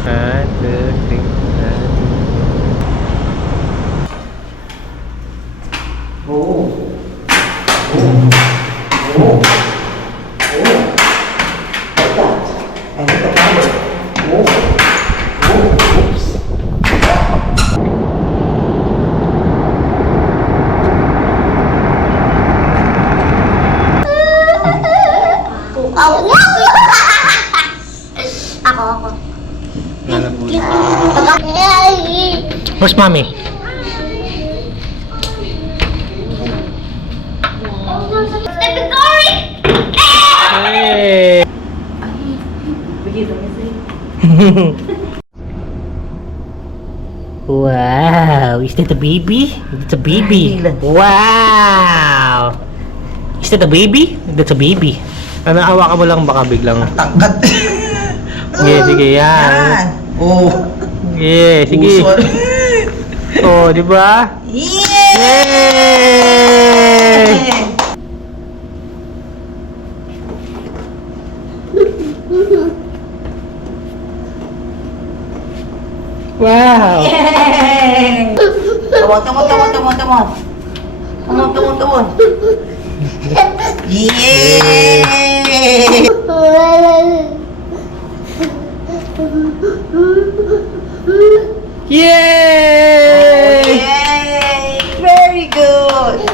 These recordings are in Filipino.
1, 2, 3. Ako. Where's mommy? Hey! Wow! Is that a baby? That's a baby. Wow! Is that a baby? That's a baby. Ano, hawakan mo lang baka biglang... Tangkat. Sige, yan. Oh. Sige. Oh, di ba? Yay! Wow! Come on. Yay! Yay! Yay! Very good.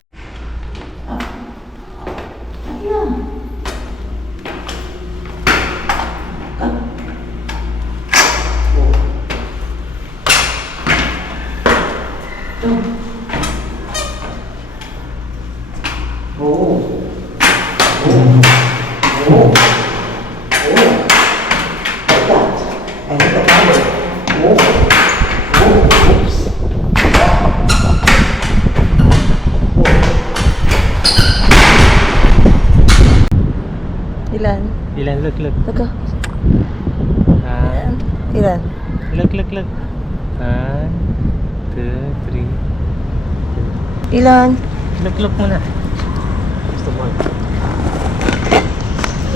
Ilan? Look. Ito. Ah, Ilan? look. 1, 2, 3. Ilan? Look muna. Gusto mo.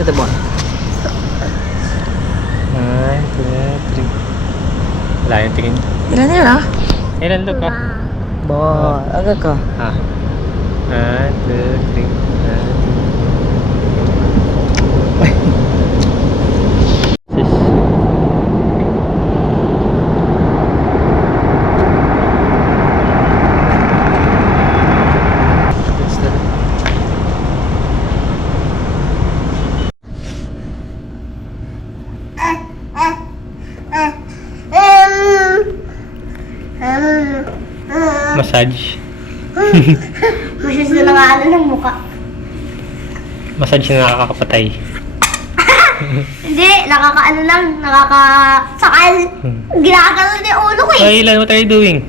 Ito mo. 1, 2, 3. Wala yung tingin. Ilan nila? Ilan look ah? Agad ka. 1, 2, 3. Massage. Masyas na nangaano ng muka. Massage na nakakapatay. Hindi, nakakaano lang, nakakasakal. Ginagano na yung ulo ko eh. Hey, Ilan, what are you doing?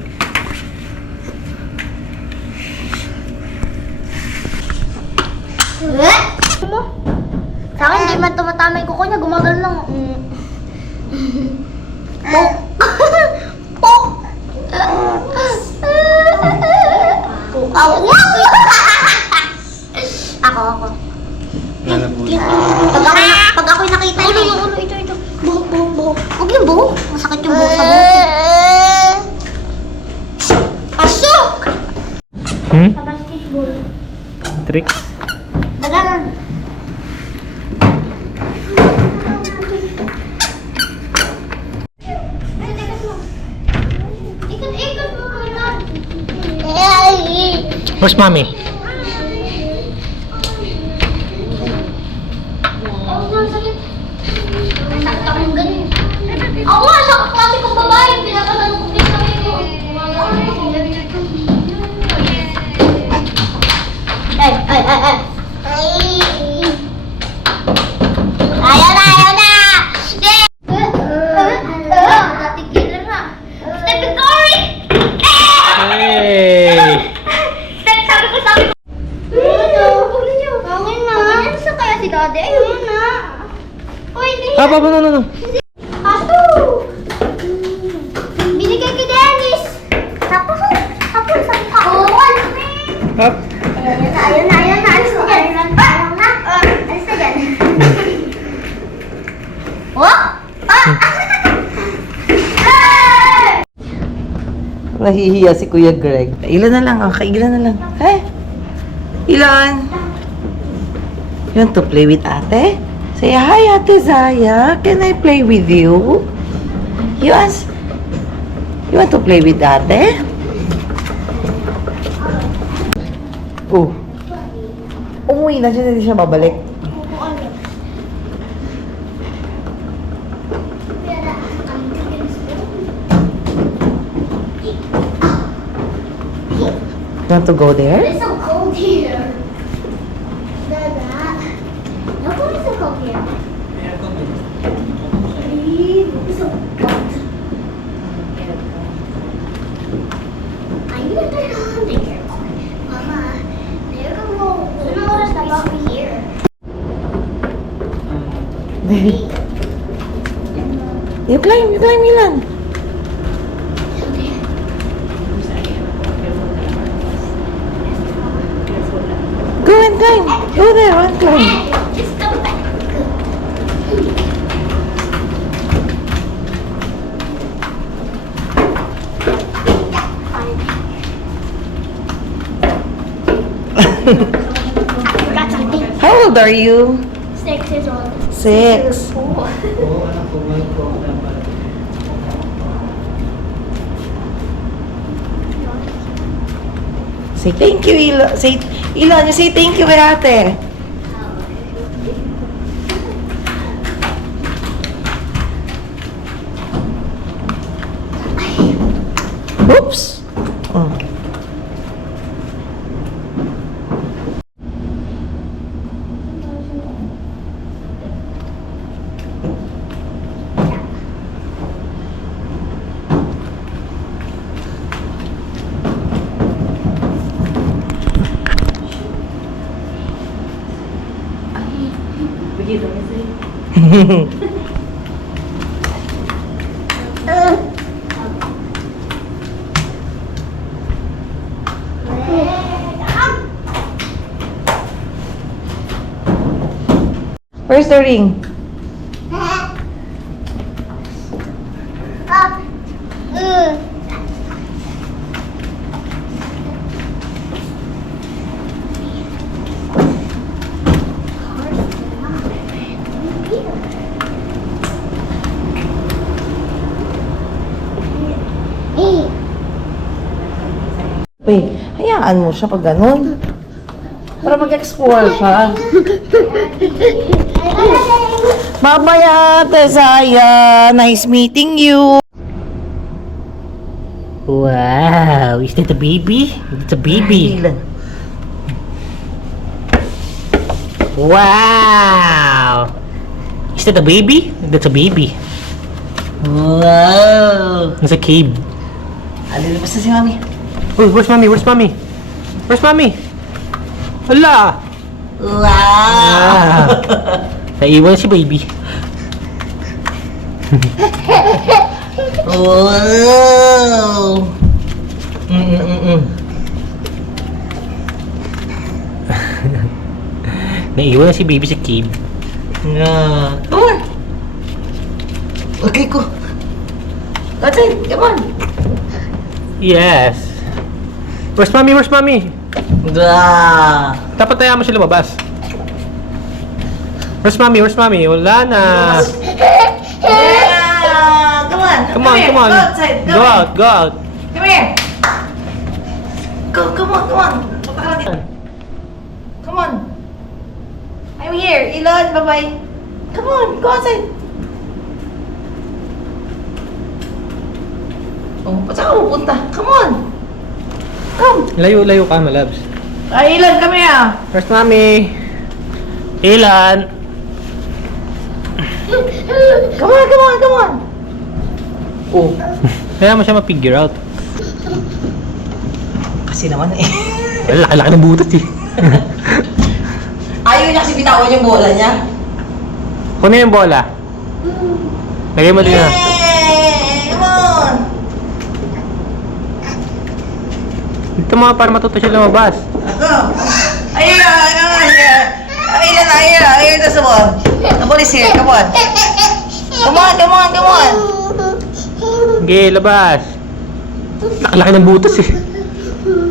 Sa akin, hindi man tumatama yung kuko niya, gumagal lang. Pok! Pok! Ako. Pag ako'y nakita niyo. Ito. Buhok. Huwag yung buhok. Masakit yung buhok sa buhok. Pasok! Sa basketball. Tricks? Dagalan. Ikot mo muna. Where's mommy? Sakit akong ganun. Ako nga, sakit kasi kong babae. Pinakatanong ko din kami ko. Ay. Ayaw na! Hindi! Natigilan na. Step Curry! Hey! Sabi ko. Huwag ninyo. Okay na. Saan kaya si Daddy? Ayun na. Uy, hindi. No. Ato! Binigay kay Dennis! Tapos sa mukha. Oo, Up. Ayun na. Alis na dyan. Alis na dyan. Oh! Nahihiya si Kuya Greg. Ilan na lang, okay, ilan na lang. Hey! Ilan? You want to play with ate? Say hi, Ate Zaya. Can I play with you? You want to play with ate? Oh. Umuwi na siya, hindi siya babalik. You want to go there? It's so cold here. Dada. No, it's so cold here. It's so cold. I need to turn on the aircon. Mama, there can go. You know what's about me here? You climb, Ilan. Go and climb. Go there and climb. Just go back. Forgot something. How old are you? 6 years old. 6. Four. Say thank you, Ilan. Ilan, you say thank you, ate. Oops. Oh. Where's the ring? Wait, hayaan mo siya pag ganun. Para mag-explore siya. Mamaya, Ate Zaya. Nice meeting you. Wow, is that a baby? It's a baby. Ilan? Wow! Is that a baby? That's a baby. Wow. It's a cave. Alilabas na si Mami. Oh, where's mommy? Where's mommy? Where's mommy? Hala! Wow. Ah. Naiwan si baby. Wow. Naiwan na si baby sa cave. Yeah. Come on. Okay, go. That's it. Come on. Yes. Where's mommy? Where's mommy? Wow. Dapat tayo mo siya lumabas. Where's mommy? Where's mommy? Wala na. Yeah. Come on. Come on, here. come on. Go outside. Go out, go out. Come here. Go, come on, come on. Punta ka lang dito. Come on. I'm here. Ilan, bye-bye. Come on, go outside. Oh, saan ka pupunta? Come on. Come. Layo-layo ka, malabs. Ay, Ilan, come here. Where's mommy? Ilan? Come on, come on, come on. Oh. Kaya mo siya ma-figure out. Kasi naman eh. Ang laki-laki ng butas eh. Ayaw niya kasi bitawan yung bola niya. Kunin yung bola. Lagay mo din na. Yay! Come on. Dito mga para matuto siya lumabas. Ako. Ayun, ayun na sa ball. The ball is here, come on. Come on, come on, come on. Okay, labas. Nakalaki ng butas eh.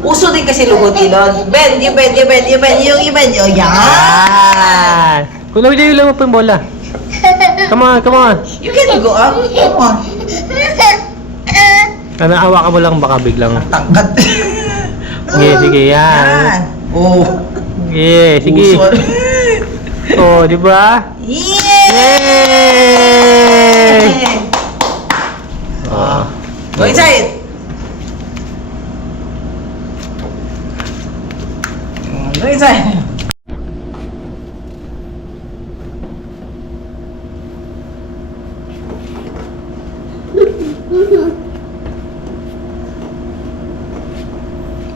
Uso din kasi lugod, Ilon. Bend, you bend, you bend, you bend, you bend. Oh, yan! Ah! Kung nawila mo pa yung bola. Come on, come on. You can go up. Come on. Naawa ka mo lang baka biglang. Tangkat. Sige, sige, yan. Yan. Oh. Sige, sige. Uso. Oh, di ba? Yay! Oh. Go inside. Go inside.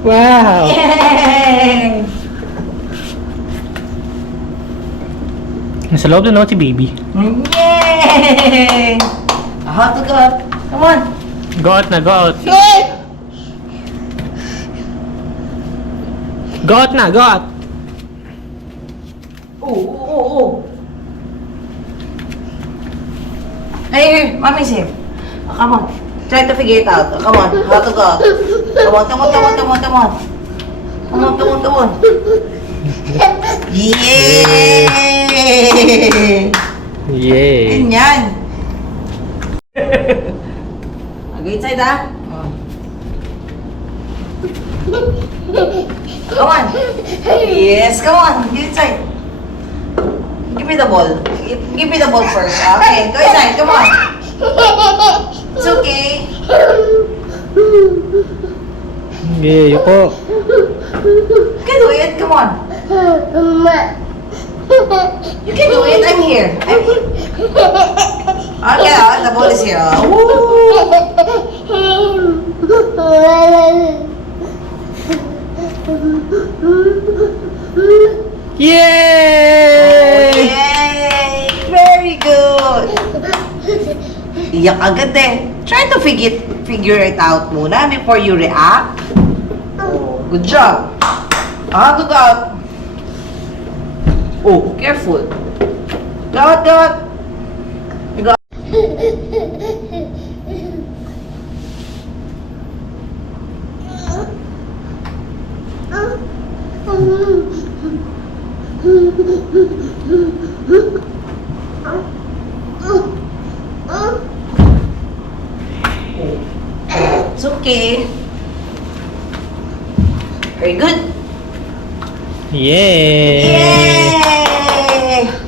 Wow! Yay! Nasa loob na naman si baby. Yay! How to go up? Come on. Go out na, go out. Go out na, go out. Oh. Hey, mommy's here. Oh, come on. Try to figure it out. Oh, come on. How to go? Come on. Yay! Yay! Ganyan. Go inside, ah. Come on. Yes, come on. Get inside. Give me the ball. Give me the ball first. Okay, go inside. Come on. It's okay. Yay, yuko. You can do it. Come on. You can do it. I'm here. Okay, the ball is here. Yay! Yay! Very good. Iyak agad eh. Try to figure it out muna before you react. Oh, good job. Go out. Oh, careful. Go out. Go out. It's okay. Very good. Yay! Yay!